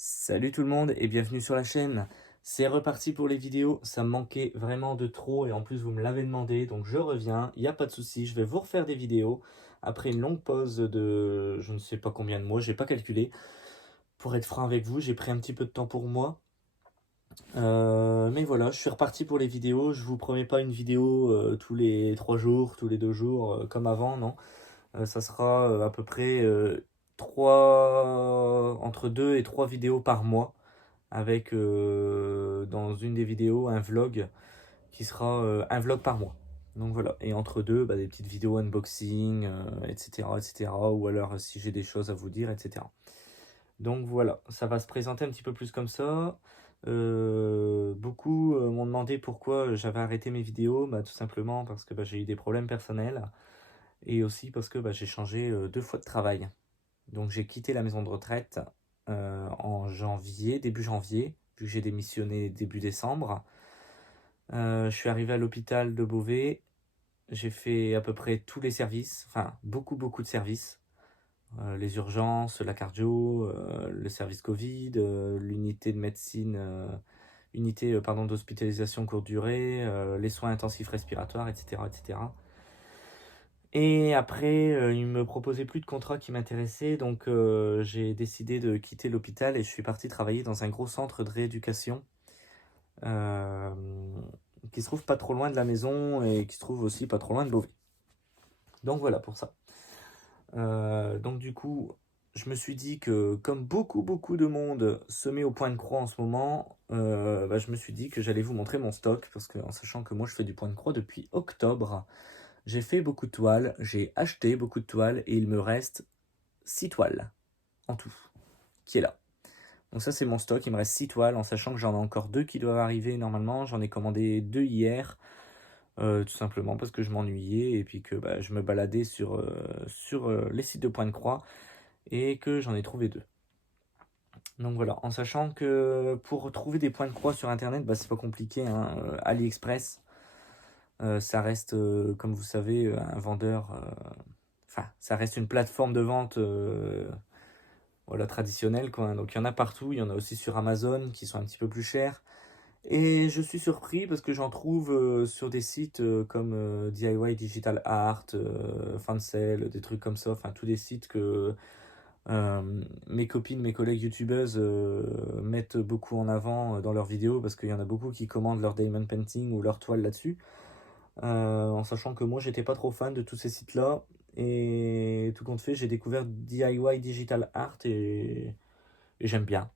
Salut tout le monde et bienvenue sur la chaîne. C'est reparti pour les vidéos, ça me manquait vraiment de trop et en plus vous me l'avez demandé donc je reviens, il n'y a pas de souci, je vais vous refaire des vidéos après une longue pause de je ne sais pas combien de mois, j'ai pas calculé. Pour être franc avec vous, j'ai pris un petit peu de temps pour moi. Mais voilà, je suis reparti pour les vidéos, je vous promets pas une vidéo tous les 3 jours, tous les 2 jours comme avant, non. Ça sera à peu près 3, entre 2 et 3 vidéos par mois avec dans une des vidéos un vlog qui sera un vlog par mois. Donc voilà, et entre deux, bah, des petites vidéos unboxing, etc., etc. Ou alors si j'ai des choses à vous dire, etc. Donc voilà, ça va se présenter un petit peu plus comme ça. Beaucoup m'ont demandé pourquoi j'avais arrêté mes vidéos. Bah, tout simplement parce que bah, j'ai eu des problèmes personnels et aussi parce que bah, j'ai changé 2 fois de travail. Donc j'ai quitté la maison de retraite en janvier, début janvier, vu que j'ai démissionné début décembre. Je suis arrivé à l'hôpital de Beauvais. J'ai fait à peu près tous les services, enfin beaucoup de services. Les urgences, la cardio, le service Covid, l'unité de médecine, unité d'hospitalisation courte durée, les soins intensifs respiratoires, etc. etc. Et après, il me proposait plus de contrat qui m'intéressait, donc j'ai décidé de quitter l'hôpital et je suis parti travailler dans un gros centre de rééducation qui se trouve pas trop loin de la maison et qui se trouve aussi pas trop loin de Beauvais. Donc voilà pour ça. Donc du coup, je me suis dit que comme beaucoup de monde se met au point de croix en ce moment, bah, je me suis dit que j'allais vous montrer mon stock parce que en sachant que moi je fais du point de croix depuis octobre. J'ai fait beaucoup de toiles, j'ai acheté beaucoup de toiles et il me reste 6 toiles en tout qui est là. Donc ça c'est mon stock, il me reste 6 toiles en sachant que j'en ai encore 2 qui doivent arriver normalement. J'en ai commandé 2 hier, tout simplement parce que je m'ennuyais et puis que bah, je me baladais sur les sites de point de croix et que j'en ai trouvé 2. Donc voilà, en sachant que pour trouver des points de croix sur internet, bah, c'est pas compliqué, hein. AliExpress, ça reste, comme vous savez, un vendeur. Enfin, ça reste une plateforme de vente voilà, traditionnelle, quoi, hein. Donc il y en a partout, il y en a aussi sur Amazon qui sont un petit peu plus chers. Et je suis surpris parce que j'en trouve sur des sites comme DIY Digital Art, Fancel, des trucs comme ça, enfin tous des sites que mes copines, mes collègues youtubeuses mettent beaucoup en avant dans leurs vidéos parce qu'il y en a beaucoup qui commandent leur diamond painting ou leur toile là-dessus. En sachant que moi j'étais pas trop fan de tous ces sites-là. Et tout compte fait, j'ai découvert DIY Digital Art et j'aime bien.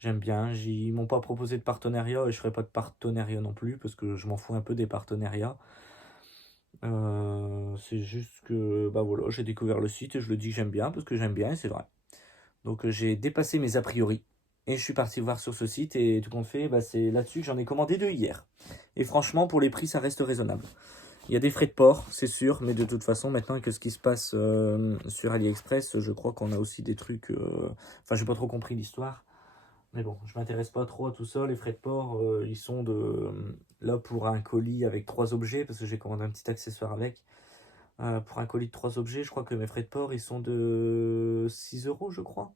J'aime bien. Ils m'ont pas proposé de partenariat et je ferai pas de partenariat non plus parce que je m'en fous un peu des partenariats. C'est juste que bah voilà, j'ai découvert le site et je le dis que j'aime bien parce que j'aime bien et c'est vrai. Donc j'ai dépassé mes a priori et je suis parti voir sur ce site et tout compte fait, bah, c'est là-dessus que j'en ai commandé 2 hier. Et franchement, pour les prix, ça reste raisonnable. Il y a des frais de port, c'est sûr, mais de toute façon, maintenant que ce qui se passe sur AliExpress, je crois qu'on a aussi des trucs. Enfin, j'ai pas trop compris l'histoire, mais bon, je m'intéresse pas trop à tout ça. Les frais de port, ils sont de là pour un colis avec 3 objets, parce que j'ai commandé un petit accessoire avec. Pour un colis de 3 objets, je crois que mes frais de port, ils sont de 6 euros, je crois,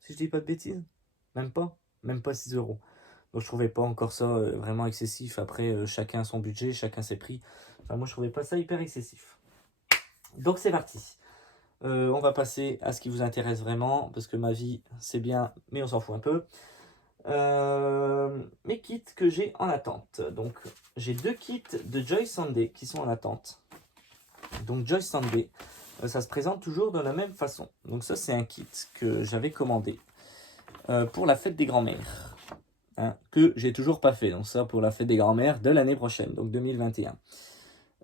si je dis pas de bêtises. Même pas 6 euros. Donc je trouvais pas encore ça vraiment excessif. Après, chacun son budget, chacun ses prix. Enfin, moi, je trouvais pas ça hyper excessif. Donc c'est parti. On va passer à ce qui vous intéresse vraiment, parce que ma vie, c'est bien, mais on s'en fout un peu. Mes kits que j'ai en attente. Donc, j'ai 2 kits de Joy Sunday qui sont en attente. Donc, Joy Sunday, ça se présente toujours de la même façon. Donc, ça, c'est un kit que j'avais commandé pour la fête des grands-mères. Hein, que j'ai toujours pas fait. Donc, ça, pour la fête des grands-mères de l'année prochaine, donc 2021.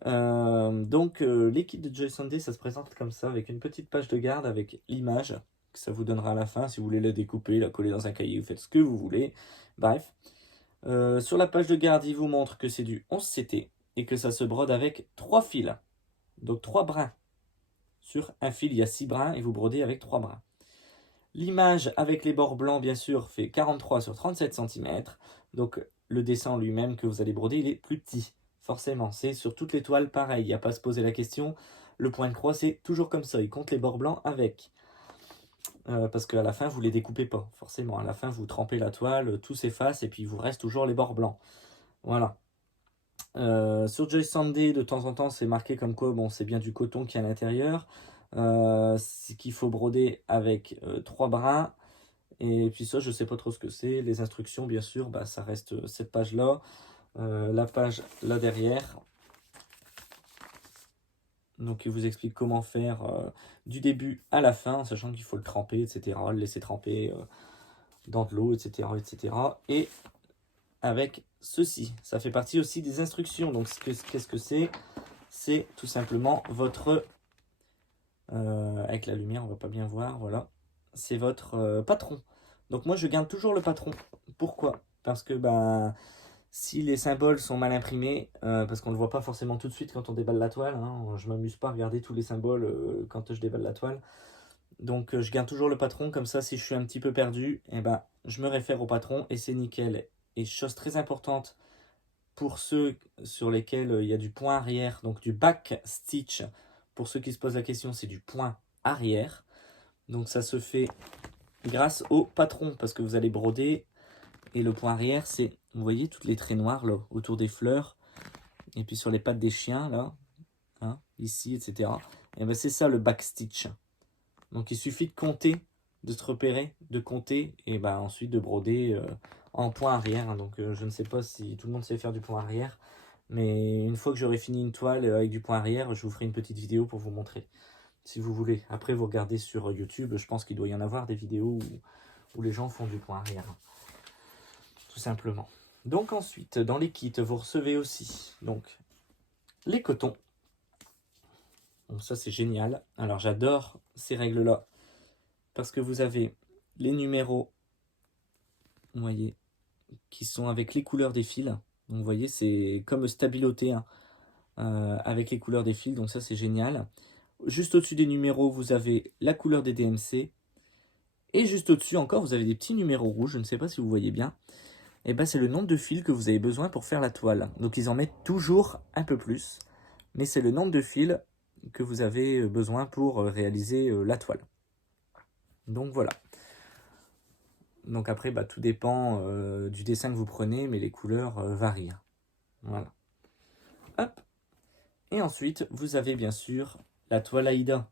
Donc les kits de Joy Sunday, ça se présente comme ça, avec une petite page de garde avec l'image que ça vous donnera à la fin. Si vous voulez la découper, la coller dans un cahier, vous faites ce que vous voulez. Bref. Sur la page de garde, il vous montre que c'est du 11CT et que ça se brode avec 3 fils. Donc 3 brins. Sur un fil, il y a 6 brins et vous brodez avec 3 brins. L'image avec les bords blancs, bien sûr, fait 43 sur 37 cm. Donc le dessin lui-même que vous allez broder, il est plus petit. Forcément, c'est sur toutes les toiles pareil, il n'y a pas à se poser la question. Le point de croix, c'est toujours comme ça, il compte les bords blancs avec. parce qu'à la fin, vous les découpez pas, forcément. À la fin, vous trempez la toile, tout s'efface, et puis il vous reste toujours les bords blancs. Voilà. Sur Joy Sunday, de temps en temps, c'est marqué comme quoi, bon, c'est bien du coton qui est à l'intérieur. C'est qu'il faut broder avec 3 brins. Et puis ça, je sais pas trop ce que c'est. Les instructions, bien sûr, bah, ça reste cette page-là. La page là derrière. Donc, il vous explique comment faire du début à la fin, sachant qu'il faut le tremper, etc. Le laisser tremper dans de l'eau, etc., etc. Et avec ceci, ça fait partie aussi des instructions. Donc, qu'est-ce que c'est? C'est tout simplement votre... avec la lumière, on va pas bien voir, voilà. C'est votre patron. Donc, moi, je garde toujours le patron. Pourquoi? Parce que, ben... Si les symboles sont mal imprimés, parce qu'on ne le voit pas forcément tout de suite quand on déballe la toile, hein, je ne m'amuse pas à regarder tous les symboles quand je déballe la toile. Donc je garde toujours le patron, comme ça si je suis un petit peu perdu, eh ben, je me réfère au patron et c'est nickel. Et chose très importante pour ceux sur lesquels il y a du point arrière, donc du back stitch, pour ceux qui se posent la question, c'est du point arrière. Donc ça se fait grâce au patron, parce que vous allez broder. Et le point arrière, c'est, vous voyez, toutes les traits noirs là, autour des fleurs. Et puis sur les pattes des chiens, là, hein, ici, etc. Et ben c'est ça le backstitch. Donc il suffit de compter, de se repérer, de compter, et ben ensuite de broder en point arrière. Donc je ne sais pas si tout le monde sait faire du point arrière. Mais une fois que j'aurai fini une toile avec du point arrière, je vous ferai une petite vidéo pour vous montrer. Si vous voulez. Après, vous regardez sur YouTube, je pense qu'il doit y en avoir des vidéos où les gens font du point arrière. Tout simplement. Donc ensuite, dans les kits, vous recevez aussi donc les cotons. Donc ça, c'est génial. Alors j'adore ces règles-là parce que vous avez les numéros, vous voyez, qui sont avec les couleurs des fils. Donc vous voyez, c'est comme stabiloté hein, avec les couleurs des fils. Donc ça, c'est génial. Juste au-dessus des numéros, vous avez la couleur des DMC. Et juste au-dessus encore, vous avez des petits numéros rouges. Je ne sais pas si vous voyez bien. Et ben c'est le nombre de fils que vous avez besoin pour faire la toile. Donc ils en mettent toujours un peu plus, mais c'est le nombre de fils que vous avez besoin pour réaliser la toile. Donc voilà. Donc après, bah, tout dépend du dessin que vous prenez, mais les couleurs varient. Voilà. Hop. Et ensuite, vous avez bien sûr la toile Aïda,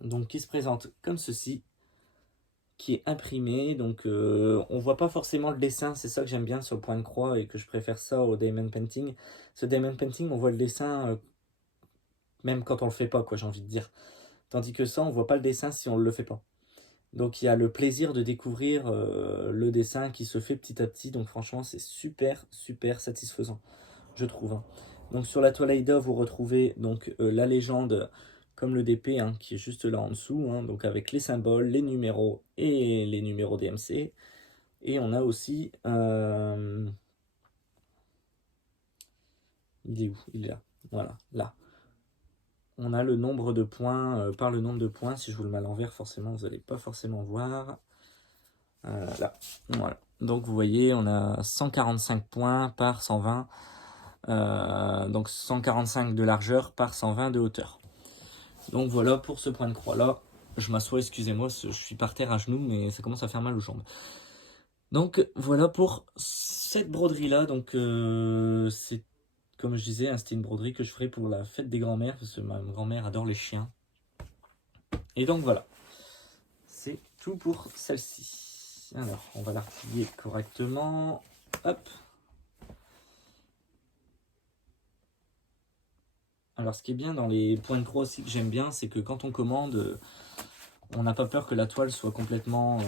donc qui se présente comme ceci, qui est imprimé, donc on voit pas forcément le dessin, c'est ça que j'aime bien sur le point de croix et que je préfère ça au diamond painting. Ce diamond painting, on voit le dessin même quand on le fait pas, quoi, j'ai envie de dire. Tandis que ça, on voit pas le dessin si on le fait pas. Donc il y a le plaisir de découvrir le dessin qui se fait petit à petit, donc franchement c'est super super satisfaisant, je trouve. Hein. Donc sur la toile Aïda, vous retrouvez donc la légende comme le DP hein, qui est juste là en dessous, hein, donc avec les symboles, les numéros et les numéros DMC. Et on a aussi... il est où? Il est là. Voilà, là. On a le nombre de points, par le nombre de points, si je vous le mets à l'envers, forcément, vous n'allez pas forcément voir. Là, voilà. Donc vous voyez, on a 145 points par 120. Donc 145 de largeur par 120 de hauteur. Donc voilà pour ce point de croix là. Je m'assois, excusez-moi, je suis par terre à genoux, mais ça commence à faire mal aux jambes. Donc voilà pour cette broderie là. Donc c'est comme je disais, hein, c'était une broderie que je ferai pour la fête des grands-mères, parce que ma grand-mère adore les chiens. Et donc voilà, c'est tout pour celle-ci. Alors on va la replier correctement. Hop. Alors ce qui est bien dans les points de croix aussi que j'aime bien, c'est que quand on commande, on n'a pas peur que la toile soit complètement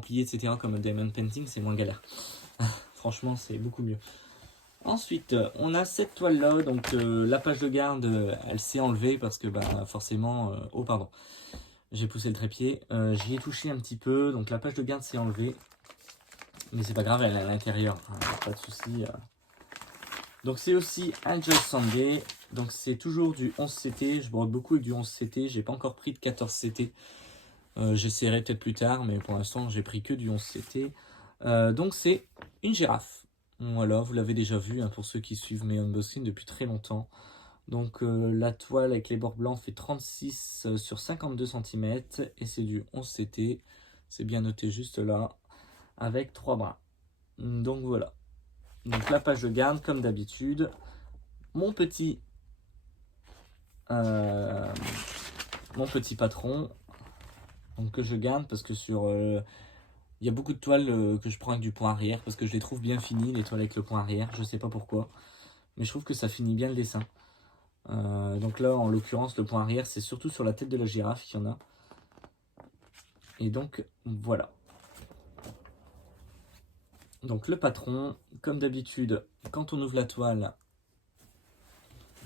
pliée, etc. Comme un diamond painting, c'est moins galère. Franchement, c'est beaucoup mieux. Ensuite, on a cette toile-là, donc la page de garde, elle s'est enlevée parce que bah, forcément... oh pardon, j'ai poussé le trépied, j'y ai touché un petit peu, donc la page de garde s'est enlevée. Mais c'est pas grave, elle est à l'intérieur, hein, pas de souci. Donc c'est aussi un Joy Sunday, donc c'est toujours du 11 CT, je brode beaucoup avec du 11 CT, j'ai pas encore pris de 14 CT. J'essaierai peut-être plus tard, mais pour l'instant j'ai pris que du 11 CT. Donc c'est une girafe. Voilà, vous l'avez déjà vu hein, pour ceux qui suivent mes unboxings depuis très longtemps. Donc la toile avec les bords blancs fait 36 sur 52 cm et c'est du 11 CT. C'est bien noté juste là, avec 3 brins. Donc voilà. Donc la page de garde, comme d'habitude. Mon petit patron, donc que je garde parce que il y a beaucoup de toiles que je prends avec du point arrière parce que je les trouve bien finies, les toiles avec le point arrière. Je sais pas pourquoi, mais je trouve que ça finit bien le dessin. Donc là, en l'occurrence, le point arrière, c'est surtout sur la tête de la girafe qu'il y en a. Et donc, voilà. Donc le patron, comme d'habitude, quand on ouvre la toile...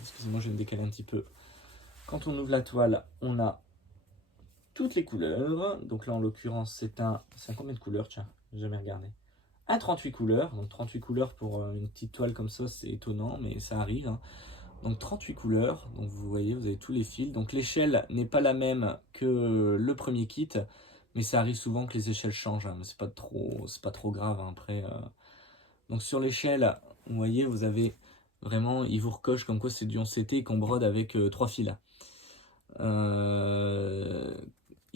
Excusez-moi, je vais me décaler un petit peu. Quand on ouvre la toile, on a toutes les couleurs. Donc là, en l'occurrence, c'est un combien de couleurs? Tiens, j'ai jamais regardé. Un 38 couleurs. Donc 38 couleurs pour une petite toile comme ça, c'est étonnant, mais ça arrive. Hein. Donc 38 couleurs. Donc vous voyez, vous avez tous les fils. Donc l'échelle n'est pas la même que le premier kit, mais ça arrive souvent que les échelles changent. Hein, mais c'est pas trop grave hein, après. Donc sur l'échelle, vous voyez, vous avez vraiment, il vous recoche comme quoi c'est du 11CT et qu'on brode avec 3 fils.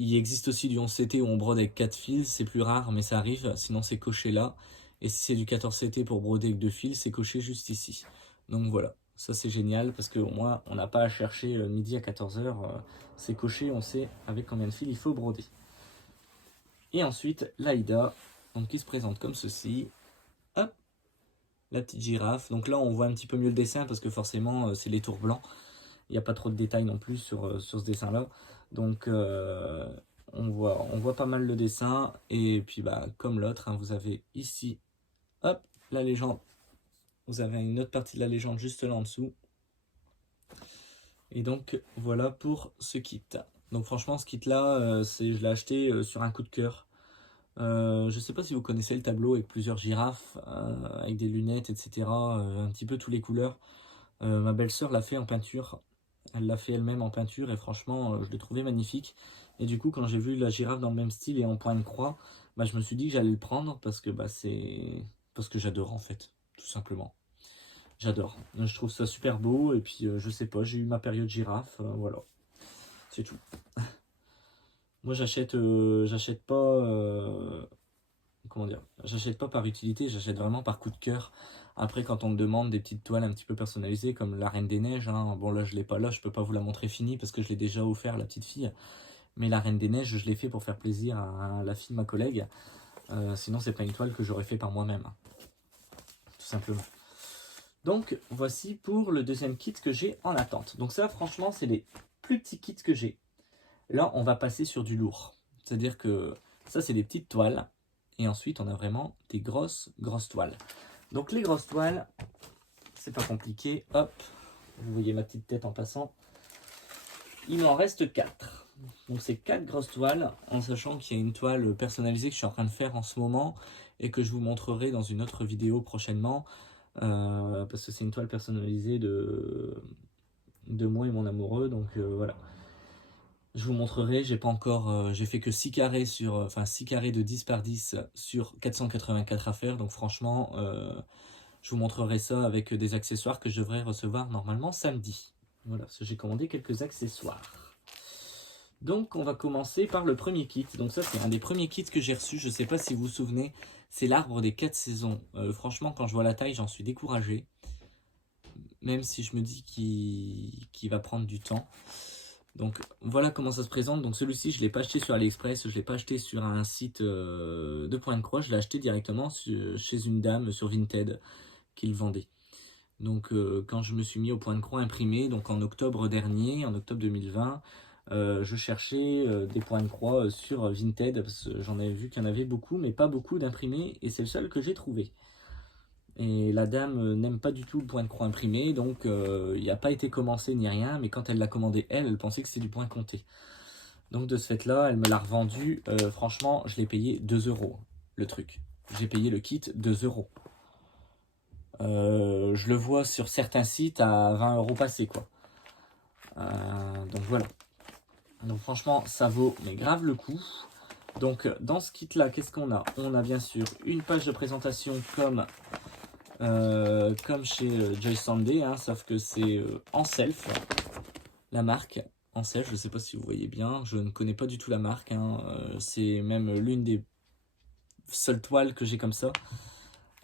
Il existe aussi du 11CT où on brode avec 4 fils, c'est plus rare, mais ça arrive, sinon c'est coché là. Et si c'est du 14CT pour broder avec 2 fils, c'est coché juste ici. Donc voilà, ça c'est génial parce qu'au moins on n'a pas à chercher midi à 14h, c'est coché, on sait avec combien de fils il faut broder. Et ensuite l'Aïda, donc qui se présente comme ceci. Hop, la petite girafe. Donc là on voit un petit peu mieux le dessin parce que forcément c'est les tours blancs. Il n'y a pas trop de détails non plus sur ce dessin là. Donc on voit pas mal le dessin. Et puis bah comme l'autre, hein, vous avez ici hop, la légende. Vous avez une autre partie de la légende juste là en dessous. Et donc voilà pour ce kit. Donc franchement ce kit là, je l'ai acheté sur un coup de cœur. Je sais pas si vous connaissez le tableau avec plusieurs girafes, avec des lunettes, etc. Un petit peu toutes les couleurs. Ma belle-sœur l'a fait en peinture. Elle l'a fait elle-même en peinture et franchement, je l'ai trouvé magnifique. Et du coup, quand j'ai vu la girafe dans le même style et en point de croix, bah, je me suis dit que j'allais le prendre parce que parce que j'adore en fait, tout simplement. J'adore. Je trouve ça super beau et puis je sais pas, j'ai eu ma période girafe, voilà, c'est tout. Moi, j'achète pas, comment dire, j'achète pas par utilité, j'achète vraiment par coup de cœur. Après, quand on me demande des petites toiles un petit peu personnalisées comme la Reine des Neiges, hein, bon là je l'ai pas là, je peux pas vous la montrer finie parce que je l'ai déjà offert à la petite fille. Mais la Reine des Neiges, je l'ai fait pour faire plaisir à la fille de ma collègue. Sinon, c'est pas une toile que j'aurais fait par moi-même, tout simplement. Donc, voici pour le deuxième kit que j'ai en attente. Donc ça, franchement, c'est les plus petits kits que j'ai. Là, on va passer sur du lourd. C'est-à-dire que ça, c'est des petites toiles. Et ensuite, on a vraiment des grosses toiles. Donc les grosses toiles, c'est pas compliqué. Hop, vous voyez ma petite tête en passant. Il m'en reste 4. Donc c'est 4 grosses toiles, en sachant qu'il y a une toile personnalisée que je suis en train de faire en ce moment et que je vous montrerai dans une autre vidéo prochainement. Parce que c'est une toile personnalisée de moi et mon amoureux. Donc voilà. Je vous montrerai, j'ai pas encore, j'ai fait que 6 carrés sur, 6 carrés de 10 par 10 sur 484 à faire. Donc franchement, je vous montrerai ça avec des accessoires que je devrais recevoir normalement samedi. Voilà, parce que j'ai commandé quelques accessoires. Donc on va commencer par le premier kit. Donc ça c'est un des premiers kits que j'ai reçu. Je ne sais pas si vous vous souvenez, c'est l'arbre des 4 saisons. Franchement quand je vois la taille j'en suis découragé. Même si je me dis qu'il va prendre du temps. Donc voilà comment ça se présente. Donc celui-ci je ne l'ai pas acheté sur AliExpress. Je ne l'ai pas acheté sur un site de point de croix. Je l'ai acheté directement chez une dame sur Vinted qui le vendait. Donc quand je me suis mis au point de croix imprimé, donc en octobre dernier, en octobre 2020, je cherchais des points de croix sur Vinted, parce que j'en avais vu qu'il y en avait beaucoup, mais pas beaucoup d'imprimés, et c'est le seul que j'ai trouvé. Et la dame n'aime pas du tout le point de croix imprimé, donc il n'a pas été commencé ni rien, mais quand elle l'a commandé, elle pensait que c'était du point compté. Donc de ce fait-là, elle me l'a revendu, franchement, je l'ai payé 2 € le truc. J'ai payé le kit 2 €. Je le vois sur certains sites à 20 € passés quoi. Donc voilà. Donc franchement ça vaut mais grave le coup. Donc dans ce kit là qu'est-ce qu'on a? On a bien sûr une page de présentation comme comme chez Joyce Sunday, hein, sauf que c'est en self, la marque en self, je ne sais pas si vous voyez bien, je ne connais pas du tout la marque, hein, c'est même l'une des seules toiles que j'ai comme ça.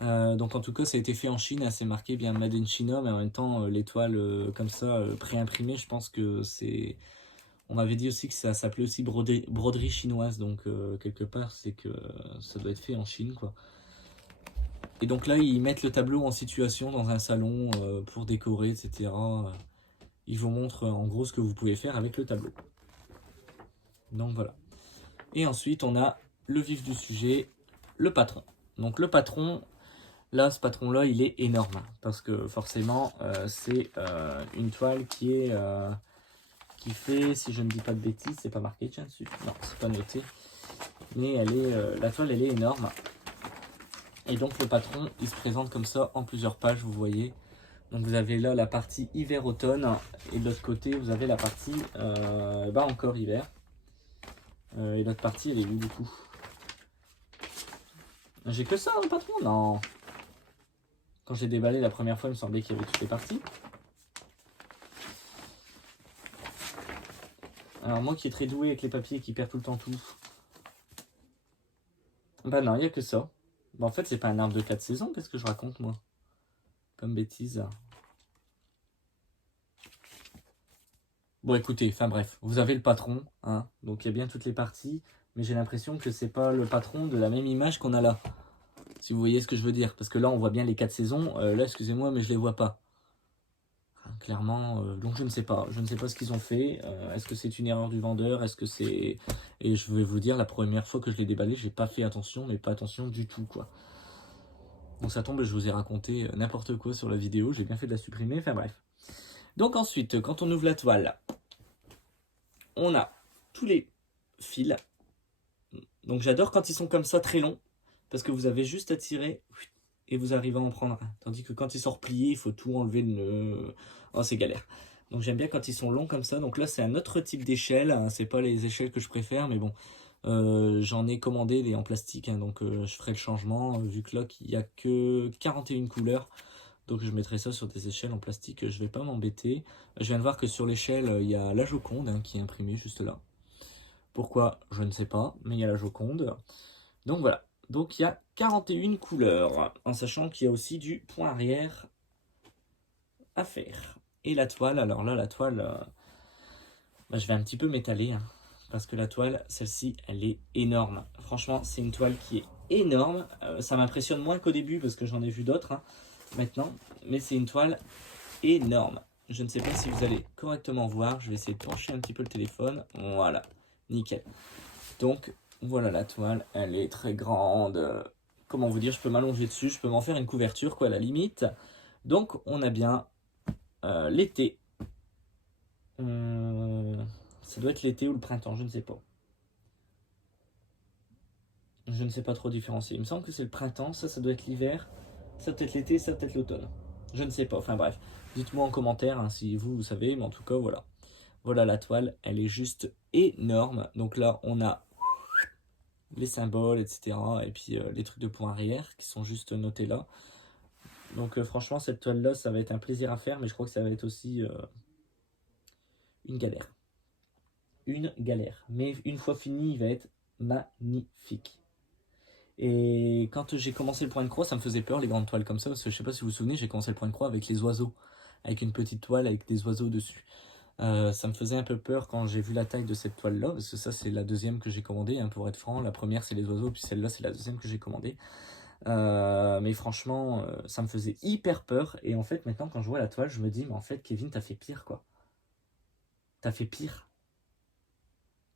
Donc en tout cas ça a été fait en Chine, hein, c'est marqué bien Made in China, mais en même temps les toiles comme ça pré-imprimées, je pense que c'est... On m'avait dit aussi que ça s'appelait aussi broderie chinoise, donc quelque part c'est que ça doit être fait en Chine, quoi. Et donc là ils mettent le tableau en situation dans un salon pour décorer, etc. Ils vous montrent en gros ce que vous pouvez faire avec le tableau. Donc voilà. Et ensuite on a le vif du sujet, le patron. Donc le patron, là ce patron là il est énorme, parce que forcément c'est une toile qui fait, si je ne dis pas de bêtises, c'est pas marqué tiens dessus, non c'est pas noté, mais elle est, la toile elle est énorme. Et donc le patron il se présente comme ça en plusieurs pages, vous voyez. Donc vous avez là la partie hiver-automne, et de l'autre côté vous avez la partie encore hiver. Et l'autre partie elle est où du coup? J'ai que ça le patron? Non. Quand j'ai déballé la première fois il me semblait qu'il y avait toutes les parties. Alors moi qui est très doué avec les papiers et qui perd tout le temps tout. Bah non, il n'y a que ça. Bah en fait c'est pas un arbre de 4 saisons, qu'est-ce que je raconte moi? Comme bêtise. Bon écoutez, enfin bref, vous avez le patron, hein, donc il y a bien toutes les parties, mais j'ai l'impression que c'est pas le patron de la même image qu'on a là. Si vous voyez ce que je veux dire, parce que là on voit bien les 4 saisons, là excusez-moi mais je les vois pas. Clairement, donc je ne sais pas ce qu'ils ont fait. Est-ce que c'est une erreur du vendeur? Est-ce que c'est... Et je vais vous dire, la première fois que je l'ai déballé, j'ai pas fait attention, mais pas attention du tout, quoi. Donc ça tombe, je vous ai raconté n'importe quoi sur la vidéo, j'ai bien fait de la supprimer, enfin bref. Donc ensuite, quand on ouvre la toile, on a tous les fils. Donc j'adore quand ils sont comme ça, très longs, parce que vous avez juste à tirer et vous arrivez à en prendre un. Tandis que quand ils sont repliés, il faut tout enlever. Oh, c'est galère. Donc j'aime bien quand ils sont longs comme ça. Donc là, c'est un autre type d'échelle, hein. C'est pas les échelles que je préfère, mais bon. J'en ai commandé des en plastique, hein, donc je ferai le changement. Vu que là, il n'y a que 41 couleurs. Donc je mettrai ça sur des échelles en plastique, je vais pas m'embêter. Je viens de voir que sur l'échelle, il y a la Joconde, hein, qui est imprimée juste là. Pourquoi? Je ne sais pas, mais il y a la Joconde. Donc voilà. Donc il y a 41 couleurs, en sachant qu'il y a aussi du point arrière à faire. Et la toile, alors là, la toile, je vais un petit peu m'étaler, hein, parce que la toile, celle-ci, elle est énorme. Franchement, c'est une toile qui est énorme. Ça m'impressionne moins qu'au début, parce que j'en ai vu d'autres, hein, maintenant. Mais c'est une toile énorme. Je ne sais pas si vous allez correctement voir. Je vais essayer de pencher un petit peu le téléphone. Voilà, nickel. Donc, voilà la toile. Elle est très grande. Comment vous dire, je peux m'allonger dessus. Je peux m'en faire une couverture, quoi, à la limite. Donc, on a bien l'été. Ça doit être l'été ou le printemps, je ne sais pas. Je ne sais pas trop différencier. Il me semble que c'est le printemps. Ça doit être l'hiver. Ça peut-être l'été, ça peut-être l'automne. Je ne sais pas. Enfin bref. Dites-moi en commentaire, hein, si vous savez. Mais en tout cas, voilà. Voilà la toile. Elle est juste énorme. Donc là, on a les symboles, etc. Et puis les trucs de point arrière qui sont juste notés là. Donc franchement, cette toile-là, ça va être un plaisir à faire. Mais je crois que ça va être aussi une galère. Une galère. Mais une fois fini, il va être magnifique. Et quand j'ai commencé le point de croix, ça me faisait peur les grandes toiles comme ça, parce que je sais pas si vous vous souvenez, j'ai commencé le point de croix avec les oiseaux, avec une petite toile avec des oiseaux dessus. Ça me faisait un peu peur quand j'ai vu la taille de cette toile là, parce que ça c'est la deuxième que j'ai commandée, hein, pour être franc. La première c'est les oiseaux, puis celle-là c'est la deuxième que j'ai commandée. Mais franchement, ça me faisait hyper peur, et en fait maintenant quand je vois la toile, je me dis, mais en fait Kevin, t'as fait pire, quoi. T'as fait pire.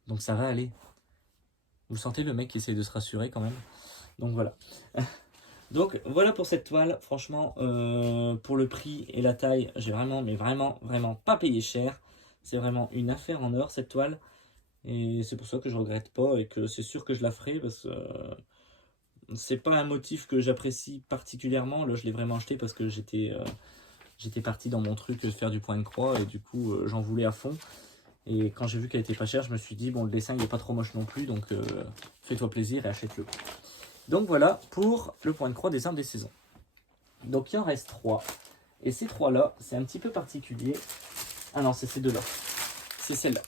Donc ça va aller. Vous sentez le mec qui essaye de se rassurer quand même. Donc voilà. Donc voilà pour cette toile. Franchement, pour le prix et la taille, j'ai vraiment, mais vraiment, vraiment pas payé cher. C'est vraiment une affaire en or cette toile. Et c'est pour ça que je regrette pas et que c'est sûr que je la ferai, parce que c'est pas un motif que j'apprécie particulièrement. Là, je l'ai vraiment acheté parce que j'étais parti dans mon truc de faire du point de croix, et du coup j'en voulais à fond. Et quand j'ai vu qu'elle était pas chère, je me suis dit, bon, le dessin il est pas trop moche non plus, donc fais-toi plaisir et achète-le. Donc voilà pour le point de croix des arbres des saisons. Donc il en reste 3. Et ces 3-là, c'est un petit peu particulier. Ah non, c'est ces 2-là. C'est celle-là.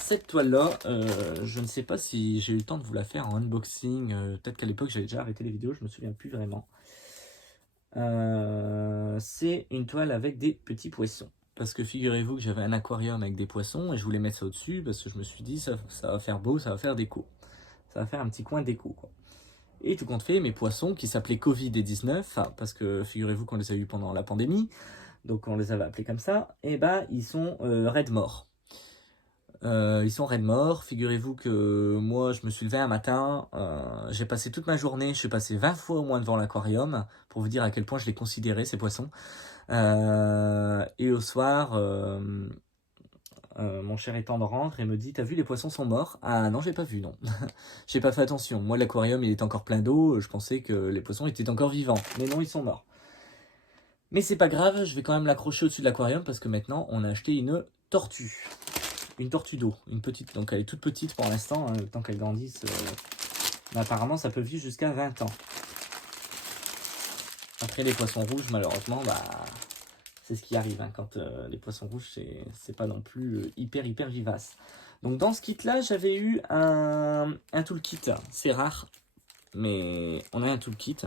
Cette toile-là, je ne sais pas si j'ai eu le temps de vous la faire en unboxing. Peut-être qu'à l'époque, j'avais déjà arrêté les vidéos, je me souviens plus vraiment. C'est une toile avec des petits poissons. Parce que figurez-vous que j'avais un aquarium avec des poissons et je voulais mettre ça au-dessus parce que je me suis dit ça va faire beau, ça va faire déco. Ça va faire un petit coin déco, quoi. Et tout compte fait, mes poissons qui s'appelaient Covid-19, parce que figurez-vous qu'on les a eu pendant la pandémie, donc on les avait appelés comme ça, et bah ils sont raides morts. Ils sont raides morts. Figurez-vous que moi, je me suis levé un matin, j'ai passé toute ma journée, je suis passé 20 fois au moins devant l'aquarium, pour vous dire à quel point je les considérais, ces poissons. Et au soir, mon cher étendre rentre et me dit: t'as vu, les poissons sont morts? Ah non, j'ai pas vu, non. J'ai pas fait attention. Moi, l'aquarium, il est encore plein d'eau, je pensais que les poissons étaient encore vivants. Mais non, ils sont morts. Mais c'est pas grave, je vais quand même l'accrocher au-dessus de l'aquarium parce que maintenant, on a acheté une tortue. Une tortue d'eau, une petite, donc elle est toute petite pour l'instant, le temps qu'elle grandisse. Mais apparemment, ça peut vivre jusqu'à 20 ans. Après, les poissons rouges, malheureusement, bah, c'est ce qui arrive. Hein, quand les poissons rouges, c'est pas non plus hyper vivace. Donc dans ce kit-là, j'avais eu un toolkit. C'est rare, mais on a un toolkit.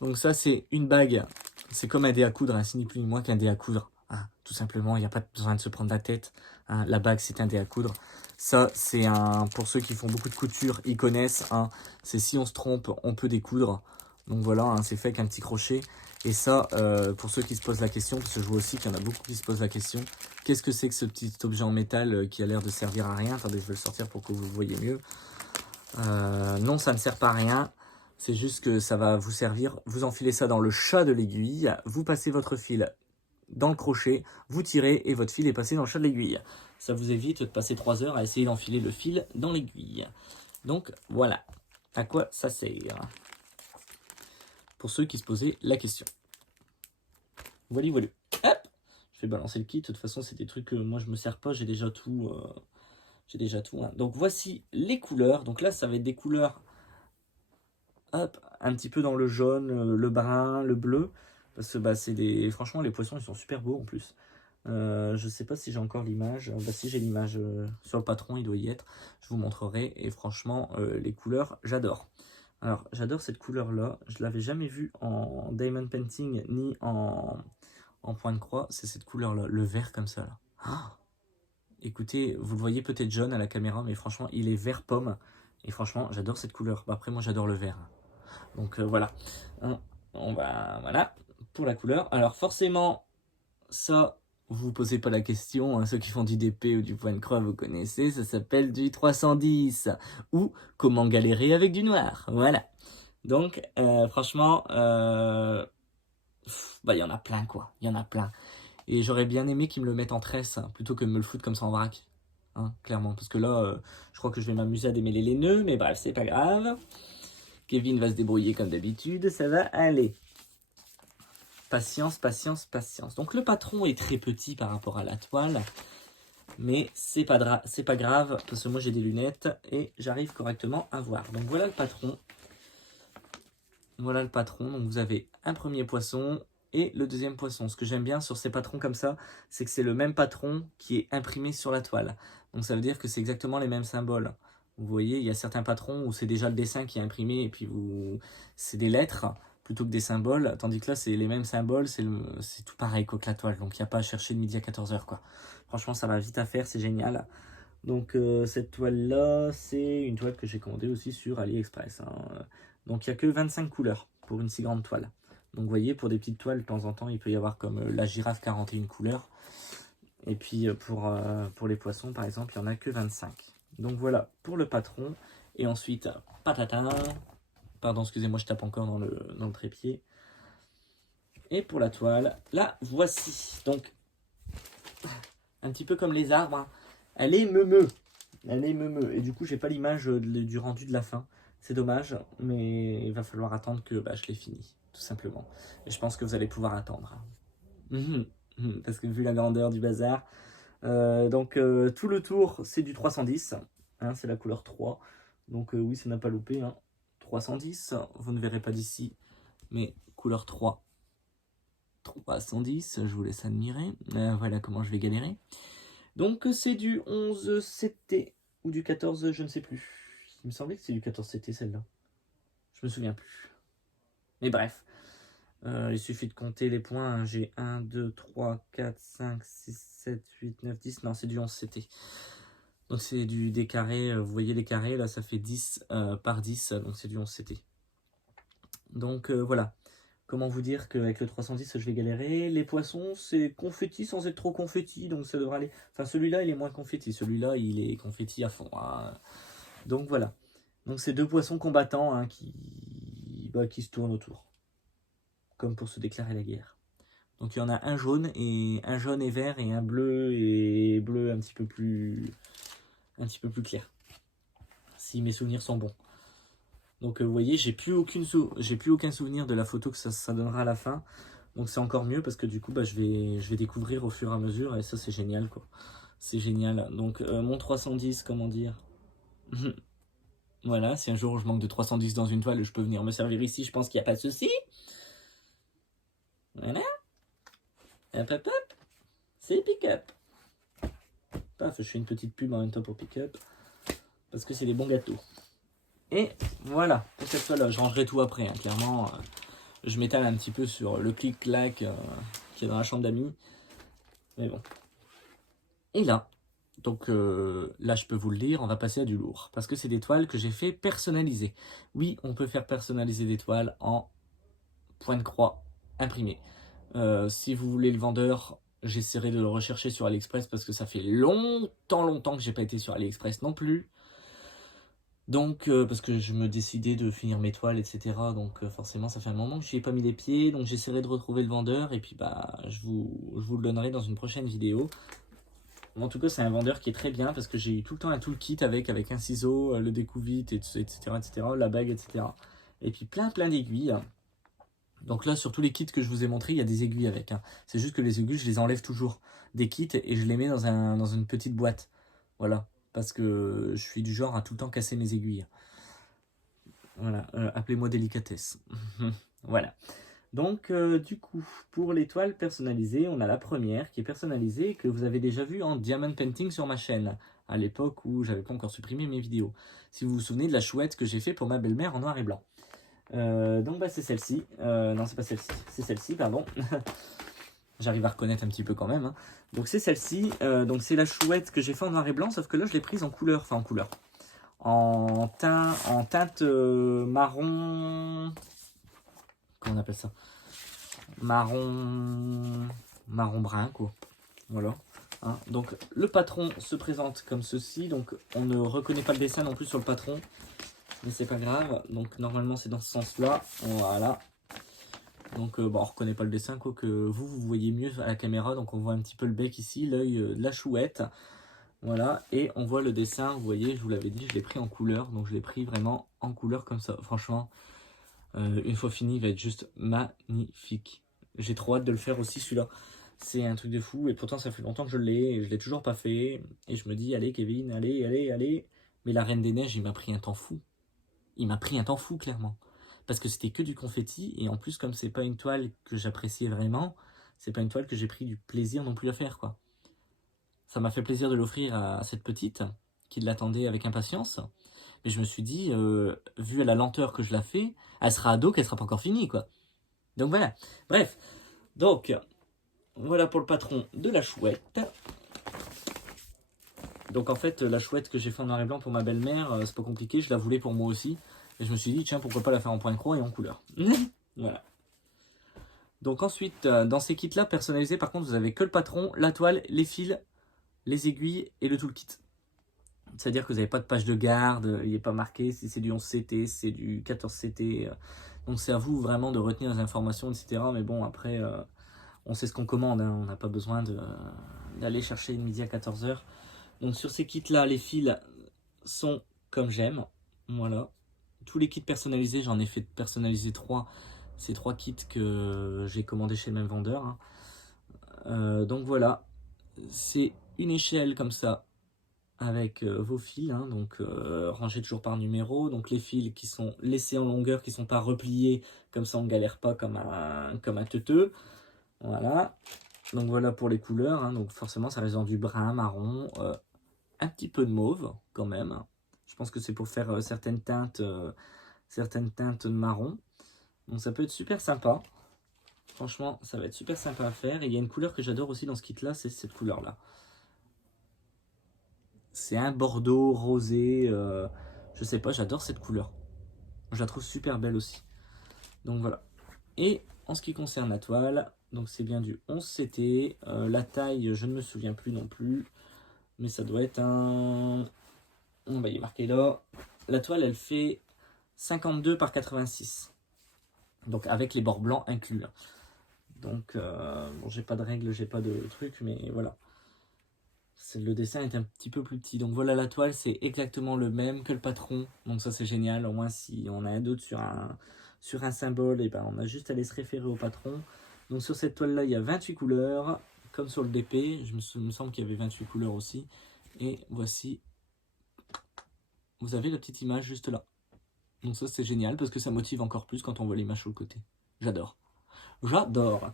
Donc ça, c'est une bague. C'est comme un dé à coudre, hein, c'est ni plus ni moins qu'un dé à coudre. Hein, tout simplement, il n'y a pas besoin de se prendre la tête. Hein, la bague, c'est un dé à coudre. Ça, c'est un... Pour ceux qui font beaucoup de couture, ils connaissent. Hein, c'est si on se trompe, on peut découdre. Donc voilà, hein, c'est fait avec un petit crochet. Et ça, pour ceux qui se posent la question, parce que je vois aussi qu'il y en a beaucoup qui se posent la question, qu'est-ce que c'est que ce petit objet en métal qui a l'air de servir à rien? Attendez, je vais le sortir pour que vous le voyez mieux. Non, ça ne sert pas à rien. C'est juste que ça va vous servir. Vous enfilez ça dans le chat de l'aiguille, vous passez votre fil dans le crochet, vous tirez et votre fil est passé dans le chat de l'aiguille. Ça vous évite de passer 3 heures à essayer d'enfiler le fil dans l'aiguille. Donc voilà à quoi ça sert. Pour ceux qui se posaient la question. Voilà, voilà. Hop, je vais balancer le kit. De toute façon, c'est des trucs que moi je me sers pas. J'ai déjà tout. Hein. Donc voici les couleurs. Donc là, ça va être des couleurs. Hop, un petit peu dans le jaune, le brun, le bleu. Parce que bah, c'est des. Franchement, les poissons, ils sont super beaux en plus. Je sais pas si j'ai encore l'image. Bah, si j'ai l'image sur le patron, il doit y être. Je vous montrerai. Et franchement, les couleurs, j'adore. Alors, j'adore cette couleur-là. Je l'avais jamais vue en diamond painting ni en point de croix. C'est cette couleur-là, le vert comme ça. Là. Ah, écoutez, vous le voyez peut-être jaune à la caméra, mais franchement, il est vert pomme. Et franchement, j'adore cette couleur. Bah, après, moi, j'adore le vert. Donc, voilà. On va... Voilà, pour la couleur. Alors, forcément, ça... Vous vous posez pas la question, hein, ceux qui font du DP ou du point de croix, vous connaissez, ça s'appelle du 310, ou comment galérer avec du noir, voilà. Donc, franchement, bah, il y en a plein, quoi, il y en a plein. Et j'aurais bien aimé qu'ils me le mettent en tresse, hein, plutôt que de me le foutre comme ça en vrac, hein, clairement. Parce que là, je crois que je vais m'amuser à démêler les nœuds, mais bref, c'est pas grave. Kevin va se débrouiller comme d'habitude, ça va aller. Patience, patience, patience. Donc le patron est très petit par rapport à la toile. Mais c'est pas grave, parce que moi j'ai des lunettes et j'arrive correctement à voir. Donc voilà le patron. Voilà le patron. Donc vous avez un premier poisson et le deuxième poisson. Ce que j'aime bien sur ces patrons comme ça, c'est que c'est le même patron qui est imprimé sur la toile. Donc ça veut dire que c'est exactement les mêmes symboles. Vous voyez, il y a certains patrons où c'est déjà le dessin qui est imprimé et puis c'est des lettres plutôt que des symboles. Tandis que là, c'est les mêmes symboles, c'est tout pareil que la toile. Donc il n'y a pas à chercher de midi à 14h, quoi. Franchement, ça va vite à faire, c'est génial. Donc cette toile-là, c'est une toile que j'ai commandée aussi sur AliExpress. Hein. Donc il n'y a que 25 couleurs pour une si grande toile. Donc vous voyez, pour des petites toiles, de temps en temps, il peut y avoir comme la girafe 41 couleurs. Et puis pour les poissons, par exemple, il n'y en a que 25. Donc voilà, pour le patron. Et ensuite, patata. Pardon, excusez-moi, je tape encore dans le trépied. Et pour la toile, là, voici. Donc, un petit peu comme les arbres, hein. Elle est meumeux. Elle est meumeux. Et du coup, j'ai pas l'image du rendu de la fin. C'est dommage, mais il va falloir attendre que je l'ai fini, tout simplement. Et je pense que vous allez pouvoir attendre. Parce que vu la grandeur du bazar. Donc, tout le tour, c'est du 310. Hein, c'est la couleur 3. Donc, oui, ça n'a pas loupé. Hein. 310, vous ne verrez pas d'ici. Mais couleur 3. 310, je vous laisse admirer. Voilà comment je vais galérer. Donc c'est du 11 CT ou du 14, je ne sais plus. Il me semblait que c'est du 14 CT celle-là. Je me souviens plus. Mais bref. Il suffit de compter les points. Hein. J'ai 1, 2, 3, 4, 5, 6, 7, 8, 9, 10. Non, c'est du 11 CT. Donc c'est des carrés. Vous voyez les carrés, là, ça fait 10 par 10. Donc c'est du 11 CT. Donc voilà. Comment vous dire qu'avec le 310, je vais galérer. Les poissons, c'est confetti sans être trop confetti. Donc ça devrait aller. Enfin, celui-là, il est moins confetti. Celui-là, il est confetti à fond. Hein. Donc voilà. Donc c'est deux poissons combattants hein, qui se tournent autour. Comme pour se déclarer la guerre. Donc il y en a un jaune et vert et un bleu et bleu un petit peu plus clair. Si mes souvenirs sont bons. Donc vous voyez, j'ai plus aucun souvenir de la photo que ça donnera à la fin. Donc c'est encore mieux parce que du coup je vais découvrir au fur et à mesure et ça c'est génial quoi. C'est génial. Donc mon 310, comment dire. Voilà, si un jour je manque de 310 dans une toile, je peux venir me servir ici, je pense qu'il n'y a pas de souci. Voilà. Hop hop hop. C'est pick-up. Paf, je fais une petite pub en même temps pour pick-up. Parce que c'est des bons gâteaux. Et voilà, pour cette fois-là, je rangerai tout après. Hein. Clairement, je m'étale un petit peu sur le clic-clac qui est dans la chambre d'amis. Mais bon. Et là, donc là, je peux vous le dire, on va passer à du lourd. Parce que c'est des toiles que j'ai fait personnaliser. Oui, on peut faire personnaliser des toiles en point de croix imprimé. Si vous voulez le vendeur, j'essaierai de le rechercher sur AliExpress parce que ça fait longtemps que j'ai pas été sur AliExpress non plus. Donc, parce que je me décidais de finir mes toiles, etc. Donc forcément, ça fait un moment que je n'y ai pas mis les pieds. Donc j'essaierai de retrouver le vendeur et puis je vous le donnerai dans une prochaine vidéo. En tout cas, c'est un vendeur qui est très bien parce que j'ai eu tout le temps un toolkit avec un ciseau, le découvite, etc., la bague, etc. Et puis plein d'aiguilles. Donc là, sur tous les kits que je vous ai montrés, il y a des aiguilles avec. Hein. C'est juste que les aiguilles, je les enlève toujours des kits et je les mets dans une petite boîte. Voilà. Parce que je suis du genre à tout le temps casser mes aiguilles. Voilà. Appelez-moi délicatesse. Voilà. Donc, du coup, pour les toiles personnalisées, on a la première qui est personnalisée que vous avez déjà vue en Diamond Painting sur ma chaîne. À l'époque où j'avais pas encore supprimé mes vidéos. Si vous vous souvenez de la chouette que j'ai fait pour ma belle-mère en noir et blanc. Donc c'est celle-ci. Non, c'est pas celle-ci. C'est celle-ci, pardon. J'arrive à reconnaître un petit peu quand même. Hein. Donc c'est celle-ci. Donc c'est la chouette que j'ai fait en noir et blanc, sauf que là je l'ai prise en couleur. Enfin en couleur. En teinte marron. Comment on appelle ça? Marron brun, quoi. Voilà. Hein. Donc le patron se présente comme ceci. Donc on ne reconnaît pas le dessin non plus sur le patron. Mais c'est pas grave, donc normalement c'est dans ce sens-là, voilà. Donc on reconnaît pas le dessin, quoi que vous voyez mieux à la caméra, donc on voit un petit peu le bec ici, l'œil de la chouette. Voilà, et on voit le dessin, vous voyez, je vous l'avais dit, je l'ai pris en couleur, donc je l'ai pris vraiment en couleur comme ça. Franchement, une fois fini, il va être juste magnifique. J'ai trop hâte de le faire aussi celui-là. C'est un truc de fou, et pourtant ça fait longtemps que je l'ai, et je l'ai toujours pas fait. Et je me dis, allez Kevin, allez. Mais la Reine des Neiges, il m'a pris un temps fou. Il m'a pris un temps fou, clairement. Parce que c'était que du confetti, et en plus, comme c'est pas une toile que j'appréciais vraiment, c'est pas une toile que j'ai pris du plaisir non plus à faire, quoi. Ça m'a fait plaisir de l'offrir à cette petite, qui l'attendait avec impatience. Mais je me suis dit, vu à la lenteur que je la fais, elle sera ado qu'elle sera pas encore finie, quoi. Donc voilà. Bref. Donc, voilà pour le patron de la chouette. Donc en fait, la chouette que j'ai fait en noir et blanc pour ma belle-mère, c'est pas compliqué, je la voulais pour moi aussi. Et je me suis dit, tiens, pourquoi pas la faire en point de croix et en couleur. Voilà. Donc ensuite, dans ces kits-là, personnalisés, par contre, vous avez que le patron, la toile, les fils, les aiguilles et le toolkit. C'est-à-dire que vous n'avez pas de page de garde, il n'est pas marqué si c'est du 11CT, si c'est du 14CT. Donc c'est à vous vraiment de retenir les informations, etc. Mais bon, après, on sait ce qu'on commande, hein, on n'a pas besoin d'aller chercher une midi à 14h. Donc sur ces kits-là, les fils sont comme j'aime. Voilà. Tous les kits personnalisés, j'en ai fait personnaliser 3. C'est 3 kits que j'ai commandés chez le même vendeur. Hein. Donc voilà. C'est une échelle comme ça, avec vos fils, hein, donc rangés toujours par numéro. Donc les fils qui sont laissés en longueur, qui ne sont pas repliés, comme ça on ne galère pas comme un teuteux. Voilà. Donc voilà pour les couleurs, hein. Donc forcément ça reste dans du brun, marron, un petit peu de mauve quand même. Je pense que c'est pour faire certaines teintes de marron. Donc ça peut être super sympa. Franchement, ça va être super sympa à faire. Et il y a une couleur que j'adore aussi dans ce kit-là, c'est cette couleur-là. C'est un bordeaux rosé. Je sais pas, j'adore cette couleur. Je la trouve super belle aussi. Donc voilà. Et en ce qui concerne la toile, donc c'est bien du 11 CT. La taille, je ne me souviens plus non plus. Mais ça doit être un... Bah, il est marqué là. La toile, elle fait 52 par 86. Donc avec les bords blancs inclus. Donc, bon, j'ai pas de règles, j'ai pas de trucs, mais voilà. Le dessin est un petit peu plus petit. Donc voilà, la toile, c'est exactement le même que le patron. Donc ça, c'est génial. Au moins, si on a un doute sur un symbole, et ben, on a juste à aller se référer au patron. Donc sur cette toile-là, il y a 28 couleurs. Comme sur le DP, il me semble qu'il y avait 28 couleurs aussi. Et voici, vous avez la petite image juste là. Donc ça, c'est génial parce que ça motive encore plus quand on voit l'image sur le côté. J'adore. J'adore.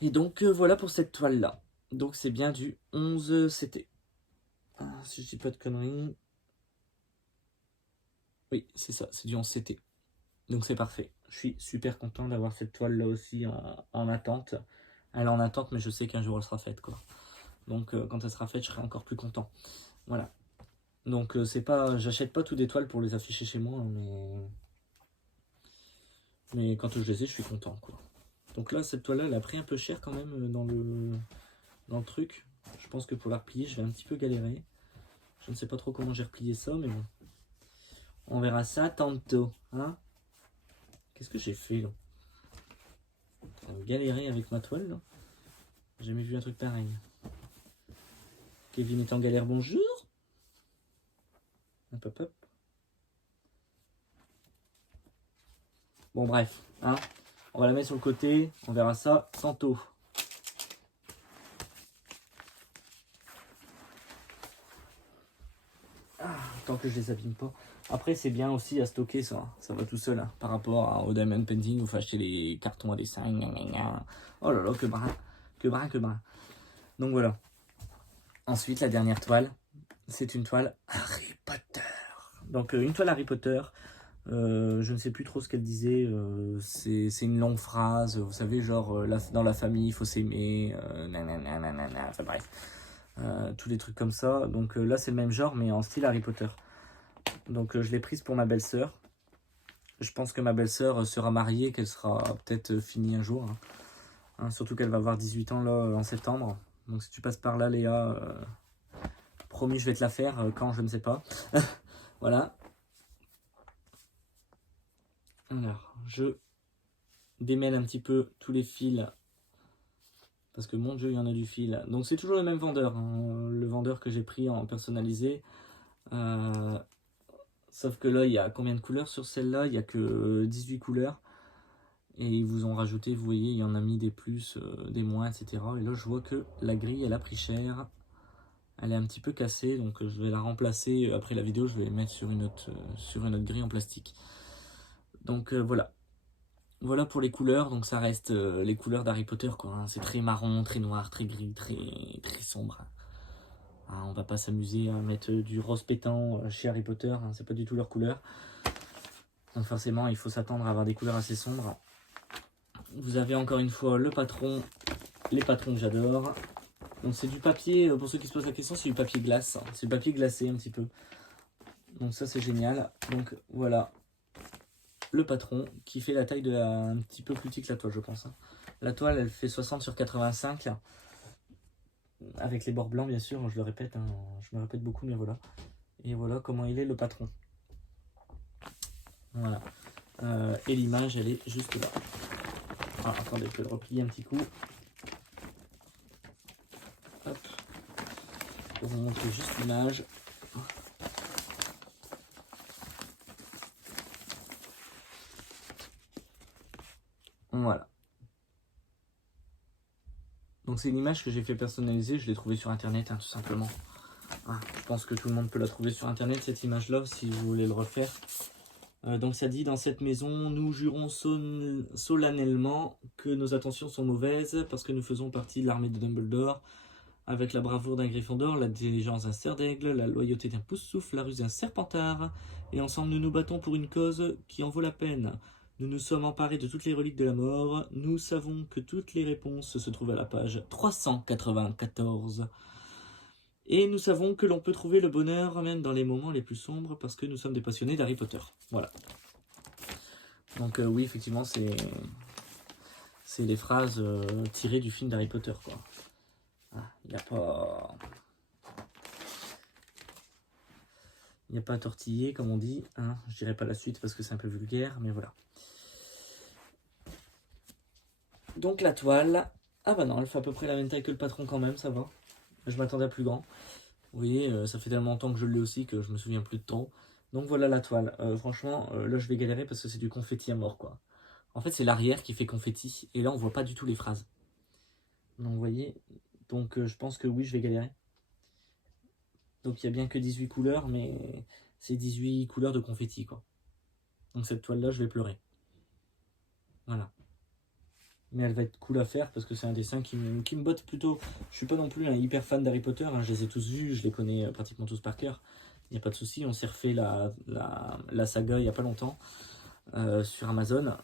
Et donc voilà pour cette toile là. Donc c'est bien du 11 CT. Si je dis pas de conneries. Oui, c'est ça, c'est du 11 CT. Donc c'est parfait. Je suis super content d'avoir cette toile là aussi en attente. Elle est en attente, mais je sais qu'un jour elle sera faite, quoi. Donc quand elle sera faite, je serai encore plus content. Voilà. Donc c'est pas, j'achète pas tout des toiles pour les afficher chez moi, hein, mais quand je les ai, je suis content, quoi. Donc là, cette toile là, elle a pris un peu cher quand même dans le truc. Je pense que pour la replier, je vais un petit peu galérer. Je ne sais pas trop comment j'ai replié ça, mais bon. On verra ça tantôt, hein. Qu'est-ce que j'ai fait, là? Galérer avec ma toile, là. J'ai jamais vu un truc pareil. Kevin est en galère, bonjour. Hop, hop, hop. Bon, bref, hein. On va la mettre sur le côté. On verra ça tantôt. Tant que je les abîme pas. Après, c'est bien aussi à stocker ça. Ça va tout seul, hein, par rapport au Diamond Painting. Vous faut acheter les cartons à dessin. Oh là là, que brin. Que brin, que brin. Donc voilà. Ensuite, la dernière toile. C'est une toile Harry Potter. Donc une toile Harry Potter. Je ne sais plus trop ce qu'elle disait. C'est une longue phrase. Vous savez, genre dans la famille, il faut s'aimer. Enfin bref. Tous des trucs comme ça. Donc là, c'est le même genre, mais en style Harry Potter. Donc je l'ai prise pour ma belle-sœur. Je pense que ma belle-sœur sera mariée, qu'elle sera peut-être finie un jour. Hein, surtout qu'elle va avoir 18 ans là en septembre. Donc si tu passes par là, Léa, promis, je vais te la faire. Quand, je ne sais pas. Voilà. Alors, je démêle un petit peu tous les fils. Parce que mon Dieu, il y en a du fil. Donc c'est toujours le même vendeur. Hein, le vendeur que j'ai pris en personnalisé. Sauf que là, il y a combien de couleurs sur celle-là? Il n'y a que 18 couleurs. Et ils vous ont rajouté, vous voyez, il y en a mis des plus, des moins, etc. Et là, je vois que la grille, elle a pris cher. Elle est un petit peu cassée, donc je vais la remplacer. Après la vidéo, je vais la mettre sur une autre grille en plastique. Donc voilà. Voilà pour les couleurs. Donc ça reste les couleurs d'Harry Potter, quoi. Hein. C'est très marron, très noir, très gris, très, très sombre. Hein, on va pas s'amuser à mettre du rose pétant chez Harry Potter. Hein. C'est pas du tout leur couleur. Donc forcément, il faut s'attendre à avoir des couleurs assez sombres. Vous avez encore une fois le patron, les patrons que j'adore. Donc c'est du papier, pour ceux qui se posent la question, c'est du papier glace. C'est du papier glacé un petit peu. Donc ça c'est génial. Donc voilà, le patron qui fait la taille de un petit peu plus petit que la toile, je pense. La toile, elle fait 60 sur 85. Avec les bords blancs, bien sûr, je le répète. Hein, je me répète beaucoup, mais voilà. Et voilà comment il est le patron. Voilà. Et l'image, elle est juste là. Ah, attendez, je vais le replier un petit coup. Hop. Pour vous montrer juste l'image. Voilà. Donc c'est une image que j'ai fait personnaliser, je l'ai trouvée sur internet, hein, tout simplement. Ah, je pense que tout le monde peut la trouver sur internet, cette image-là, si vous voulez le refaire. Donc ça dit, dans cette maison, nous jurons solennellement que nos intentions sont mauvaises parce que nous faisons partie de l'armée de Dumbledore, avec la bravoure d'un Gryffondor, la diligence d'un cerf d'aigle, la loyauté d'un pouce-souffle, la ruse d'un serpentard, et ensemble nous nous battons pour une cause qui en vaut la peine. Nous nous sommes emparés de toutes les reliques de la mort, nous savons que toutes les réponses se trouvent à la page 394. Et nous savons que l'on peut trouver le bonheur même dans les moments les plus sombres parce que nous sommes des passionnés d'Harry Potter. Voilà. Donc oui, effectivement, c'est les phrases tirées du film d'Harry Potter, quoi. Il n'y a pas... Il n'y a pas à tortiller, comme on dit. Hein. Je dirais pas la suite parce que c'est un peu vulgaire, mais voilà. Donc la toile... Ah bah non, elle fait à peu près la même taille que le patron quand même, ça va. Je m'attendais à plus grand. Vous voyez, ça fait tellement longtemps que je l'ai aussi que je me souviens plus de temps. Donc voilà la toile. Franchement, là je vais galérer parce que c'est du confetti à mort, quoi. En fait, c'est l'arrière qui fait confetti. Et là, on voit pas du tout les phrases. Donc vous voyez. Donc je pense que oui, je vais galérer. Donc il n'y a bien que 18 couleurs, mais c'est 18 couleurs de confetti, quoi. Donc cette toile-là, je vais pleurer. Voilà. Mais elle va être cool à faire parce que c'est un dessin qui me botte plutôt. Je suis pas non plus un hyper fan d'Harry Potter, hein. Je les ai tous vus, je les connais pratiquement tous par cœur. Il n'y a pas de souci, on s'est refait la saga il n'y a pas longtemps sur Amazon.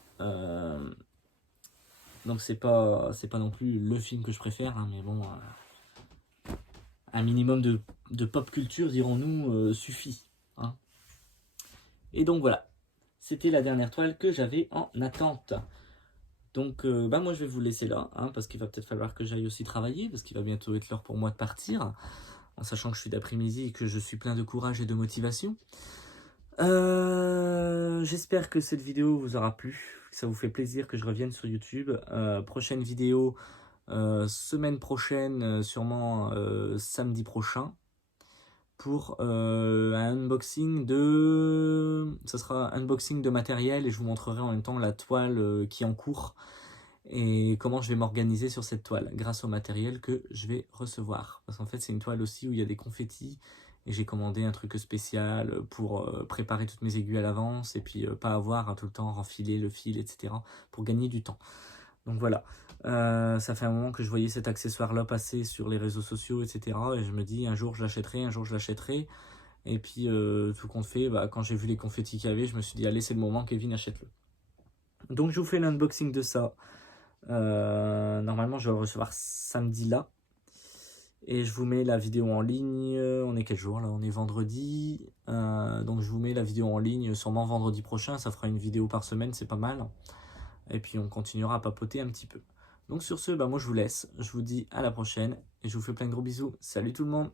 Donc c'est pas non plus le film que je préfère, hein, mais bon, un minimum de pop culture, dirons-nous, suffit. Hein. Et donc voilà, c'était la dernière toile que j'avais en attente. Donc moi je vais vous laisser là, hein, parce qu'il va peut-être falloir que j'aille aussi travailler, parce qu'il va bientôt être l'heure pour moi de partir, en sachant que je suis d'après-midi et que je suis plein de courage et de motivation. J'espère que cette vidéo vous aura plu, que ça vous fait plaisir que je revienne sur YouTube. Prochaine vidéo, semaine prochaine, sûrement samedi prochain, pour un unboxing de... Ça sera un unboxing de matériel et je vous montrerai en même temps la toile qui est en cours et comment je vais m'organiser sur cette toile grâce au matériel que je vais recevoir. Parce qu'en fait, c'est une toile aussi où il y a des confettis et j'ai commandé un truc spécial pour préparer toutes mes aiguilles à l'avance et puis pas avoir à tout le temps renfiler le fil, etc. pour gagner du temps. Donc voilà, ça fait un moment que je voyais cet accessoire-là passer sur les réseaux sociaux, etc. Et je me dis, un jour je l'achèterai, un jour je l'achèterai. Et puis, tout compte fait, quand j'ai vu les confettis qu'il y avait, je me suis dit, allez, c'est le moment, Kevin, achète-le. Donc je vous fais l'unboxing de ça. Normalement, je vais le recevoir samedi là. Et je vous mets la vidéo en ligne. On est quel jour là? On est vendredi. Donc je vous mets la vidéo en ligne sûrement vendredi prochain. Ça fera une vidéo par semaine, c'est pas mal. Et puis on continuera à papoter un petit peu. Donc sur ce, moi je vous laisse. Je vous dis à la prochaine. Et je vous fais plein de gros bisous. Salut tout le monde!